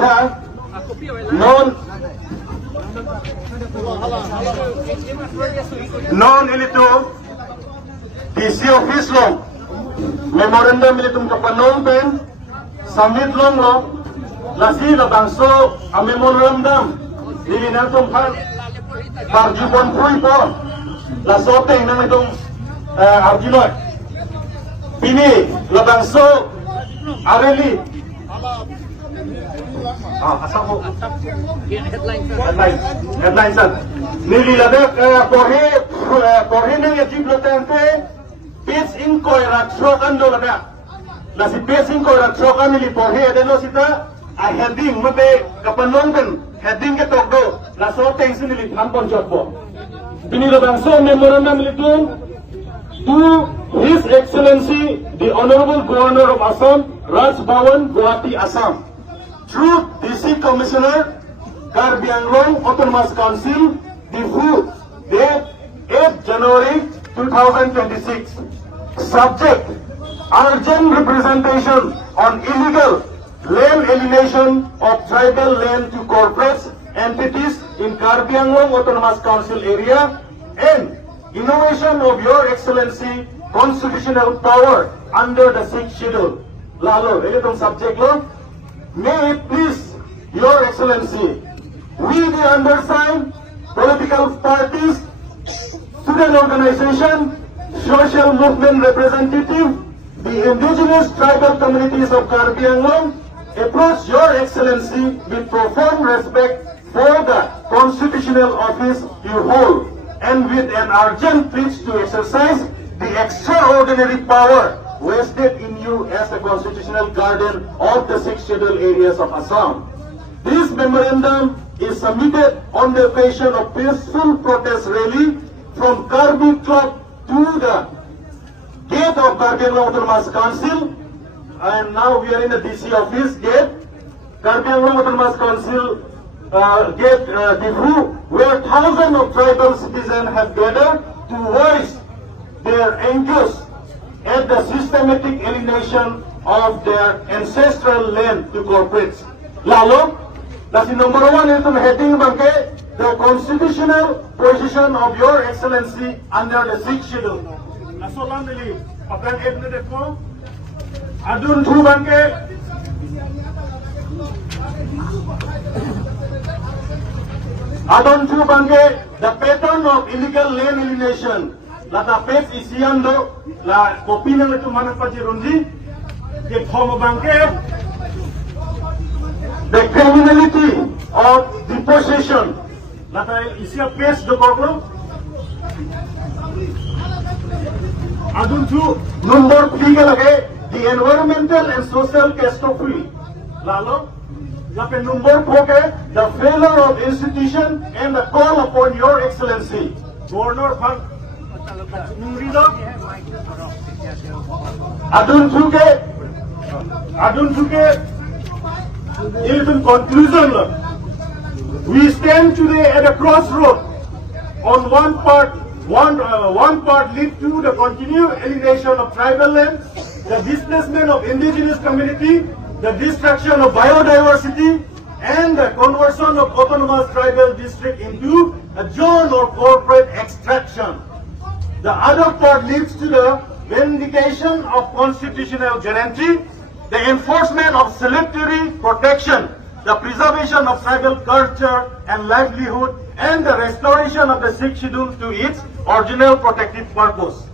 thekthe, non ilito DC office long memorandum ilitum kapanongpen samit long lo lasi labangso ang memorandum dilinatong kan parjibon Kroi po lasoteng ng itong arjinot pini labangso areli asal po headline sir nililabek korhe ng yajib lotente pits inkoy rakshokan do laga lasi pits inkoy rakshokan nili porhe adeno sita a heading mate kapanongkan heading ke tokdo lasoteng sinili hampon jotbo binilabangso memorandum litung to His Excellency the Honorable Governor of Assam Raj Bhawan Guwahati Assam through DC Commissioner Karbi Anglong Autonomous Council the date 8 January 2026 subject urgent representation on illegal land alienation of tribal land to corporates entities in Karbi Anglong Autonomous Council area and innovation of Your Excellency constitutional power under the 6th schedule. Lalo, itong subject lo. May it please Your Excellency, we the undersigned political parties, student organization, social movement representative, the indigenous tribal communities of Karbi Anglong approach Your Excellency with profound respect for the constitutional office you hold and with an urgent wish to exercise the extraordinary power vested in you as the constitutional guardian of the 6 scheduled areas of Assam. This memorandum is submitted on the occasion of peaceful protest rally from Karbi Club to the gate of Karbi Anglong Autonomous Council, and now we are in the DC office gate, Karbi Anglong Autonomous Council gate where thousands of tribal citizens have gathered to voice their angst at the systematic alienation of their ancestral land to corporates. Lalo, that's number one itong heading bangke, the constitutional position of Your Excellency under the 6th schedule. Naso lang nili, pagkan ednede ko, adun thu bangke, the pattern of illegal land alienation. La tapes isiando la kopina na tumanan pa jirundi ke thomo bangke the criminality of deportation la ta isia pes do korlo adun tu number 3 ke lage the environmental and social catastrophe lalo la pe number 4 ke the failure of institution and the call upon Your Excellency Governor Fund Adun Thuke, in conclusion, we stand today at a crossroad. On one part lead to the continued alienation of tribal land, the displacement of indigenous community, the destruction of biodiversity, and the conversion of autonomous tribal district into a zone or corporate extraction. The other part leads to the vindication of constitutional guarantee, the enforcement of salutary protection, the preservation of tribal culture and livelihood, and the restoration of the 6th schedule to its original protective purpose.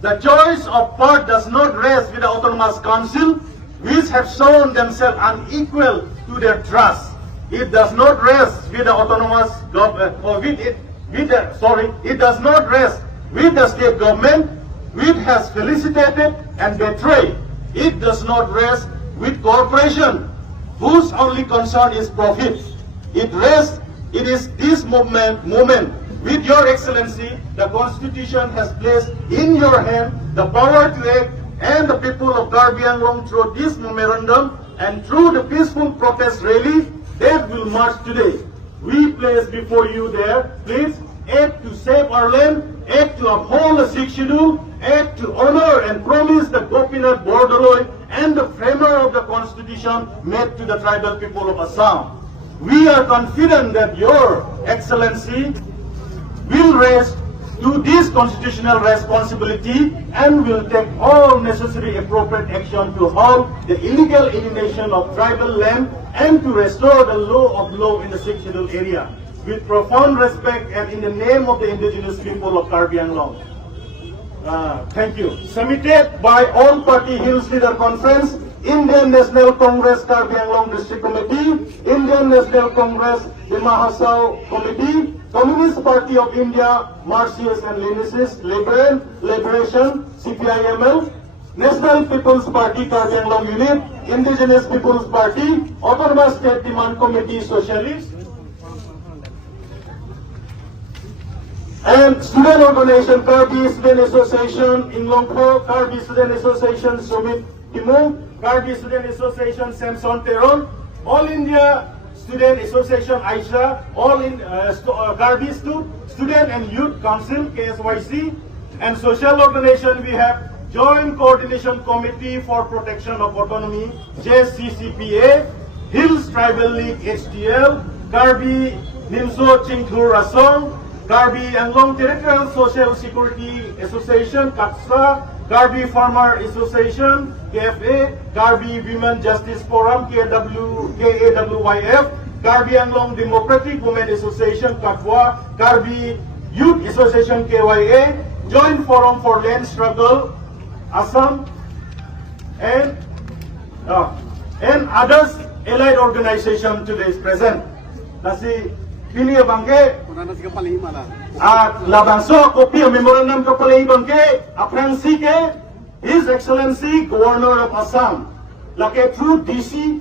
The choice of part does not rest with the Autonomous Council, which have shown themselves unequal to their trust. It does not rest with the autonomous government, it does not rest with the state government, which has felicitated and betrayed. It does not rest with corporation, whose only concern is profit. It is this moment, with Your Excellency, the Constitution has placed in your hand the power to act, and the people of Karbi Anglong through this memorandum and through the peaceful protest rally that will march today. We place before you there, please, act to save our land, act to uphold the 6th schedule, act to honor and promise the Gopinath Borderline and the framer of the constitution made to the tribal people of Assam. We are confident that Your Excellency will rise to this constitutional responsibility and will take all necessary appropriate action to halt the illegal alienation of tribal land and to restore the law of law in the 6th scheduled area. With profound respect and in the name of the indigenous people of Karbi Anglong. Thank you. Submitted by All Party Hills Leader Conference, Indian National Congress Karbi Anglong District Committee, Indian National Congress Mahasau Committee, Communist Party of India, Marxists and Leninists, Liberation, CPIML, National People's Party Karbi Anglong Unit, Indigenous People's Party, Autonomous State Demand Committee Socialist, and Student Organization Karbi Student Association in Longle, Karbi Student Association Sumit Timur, Karbi Student Association Samson Teron, All India Student Association Aisha, All in Karbi Student and Youth Council KSYC, and social organization we have Joint Coordination Committee for Protection of Autonomy JCCPA, Hills Tribal League HTL, Karbi Nimso Chingthur Asong, Karbi Anglong Territorial Social Security Association, KATSA, Karbi Farmer Association, KFA, Karbi Women Justice Forum, KAWYF, Karbi Anglong Democratic Women Association, KATWA, Karbi Youth Association, KYA, Joint Forum for Land Struggle, Assam, and others allied organization today is present. Nasi Pili bangke at labanso kopi memorandum kapalai bangke aphan ke His Excellency Governor of Assam lake through DC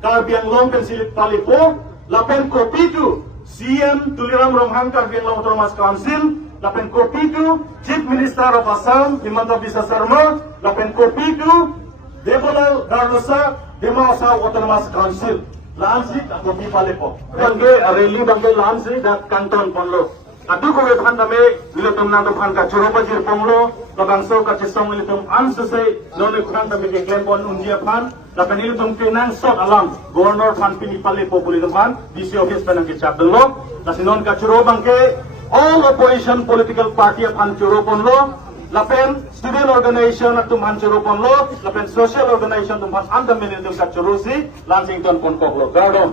Karbi Anglong Pensilit Palipo lapen kopi to CM Tuliram Romhan Karbi Anglong Autonomous Council lapen kopi to Chief Minister of Assam Himanta Biswa Sarma lapen kopi to Debolal Dardosa Demasa Autonomous Council Lansi kopi palepo. Bangke rally bangke lansi dat kanton ponlo. Adu ko wetan dame litum nang duphan ka churo pajir ponglo labangso ka chisong litum ansese nole khan dame ke klempon undia phan lapen litum pinang sot alam governor phan pini palepo buli duphan DC office penang ke chapdelo lasinon ka churo bangke all opposition political party phan churo ponlo lapen student organization at tumhan churo ponlo lapen social organization tumhan andam menil ka churo si lansing ton pon koklo gardon